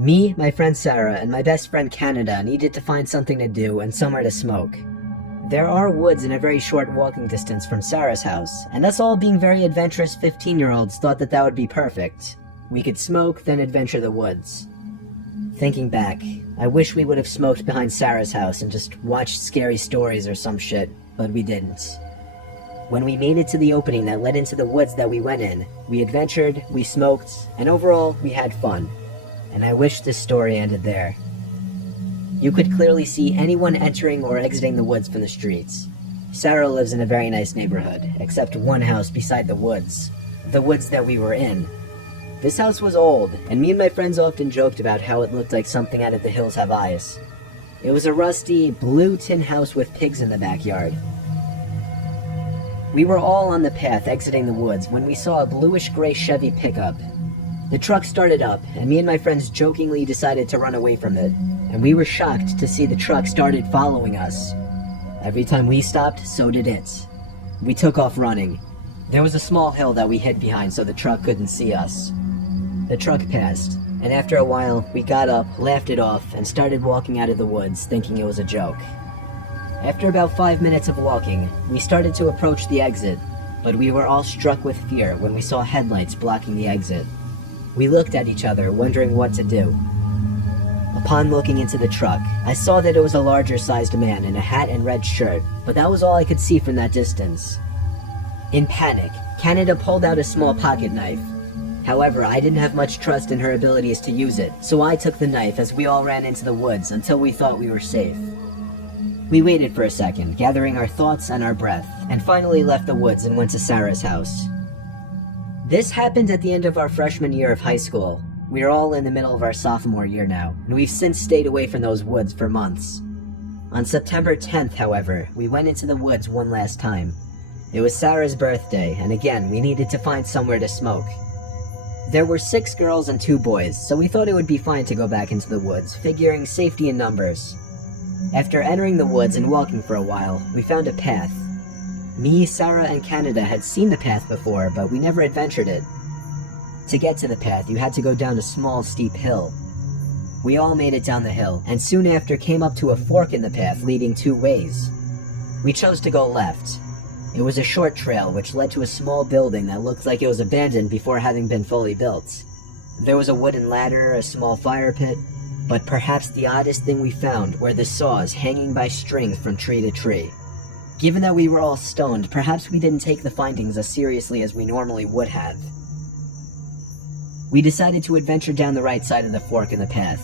Me, my friend Sarah, and my best friend Canada needed to find something to do and somewhere to smoke. There are woods in a very short walking distance from Sarah's house, and us all being very adventurous 15-year-olds thought that that would be perfect. We could smoke, then adventure the woods. Thinking back, I wish we would have smoked behind Sarah's house and just watched scary stories or some shit, but we didn't. When we made it to the opening that led into the woods that we went in, we adventured, we smoked, and overall, we had fun. And I wish this story ended there. You could clearly see anyone entering or exiting the woods from the streets. Sarah lives in a very nice neighborhood, except one house beside the woods that we were in. This house was old, and me and my friends often joked about how it looked like something out of The Hills Have Eyes. It was a rusty, blue tin house with pigs in the backyard. We were all on the path exiting the woods when we saw a bluish-gray Chevy pickup. The truck started up, and me and my friends jokingly decided to run away from it, and we were shocked to see the truck started following us. Every time we stopped, so did it. We took off running. There was a small hill that we hid behind so the truck couldn't see us. The truck passed, and after a while, we got up, laughed it off, and started walking out of the woods, thinking it was a joke. After about 5 minutes of walking, we started to approach the exit, but we were all struck with fear when we saw headlights blocking the exit. We looked at each other, wondering what to do. Upon looking into the truck, I saw that it was a larger-sized man in a hat and red shirt, but that was all I could see from that distance. In panic, Canada pulled out a small pocket knife. However, I didn't have much trust in her abilities to use it, so I took the knife as we all ran into the woods until we thought we were safe. We waited for a second, gathering our thoughts and our breath, and finally left the woods and went to Sarah's house. This happened at the end of our freshman year of high school. We are all in the middle of our sophomore year now, and we've since stayed away from those woods for months. On September 10th, however, we went into the woods one last time. It was Sarah's birthday, and again, we needed to find somewhere to smoke. There were 6 girls and 2 boys, so we thought it would be fine to go back into the woods, figuring safety in numbers. After entering the woods and walking for a while, we found a path. Me, Sarah, and Canada had seen the path before, but we never adventured it. To get to the path, you had to go down a small, steep hill. We all made it down the hill, and soon after came up to a fork in the path leading 2 ways. We chose to go left. It was a short trail which led to a small building that looked like it was abandoned before having been fully built. There was a wooden ladder, a small fire pit, but perhaps the oddest thing we found were the saws hanging by strings from tree to tree. Given that we were all stoned, perhaps we didn't take the findings as seriously as we normally would have. We decided to adventure down the right side of the fork in the path.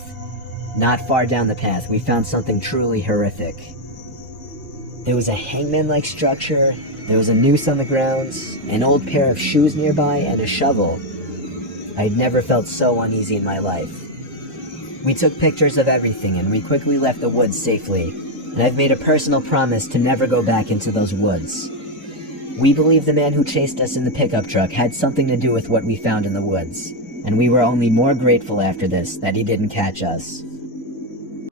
Not far down the path, we found something truly horrific. There was a hangman-like structure, there was a noose on the ground, an old pair of shoes nearby, and a shovel. I'd never felt so uneasy in my life. We took pictures of everything, and we quickly left the woods safely, and I've made a personal promise to never go back into those woods. We believe the man who chased us in the pickup truck had something to do with what we found in the woods, and we were only more grateful after this that he didn't catch us.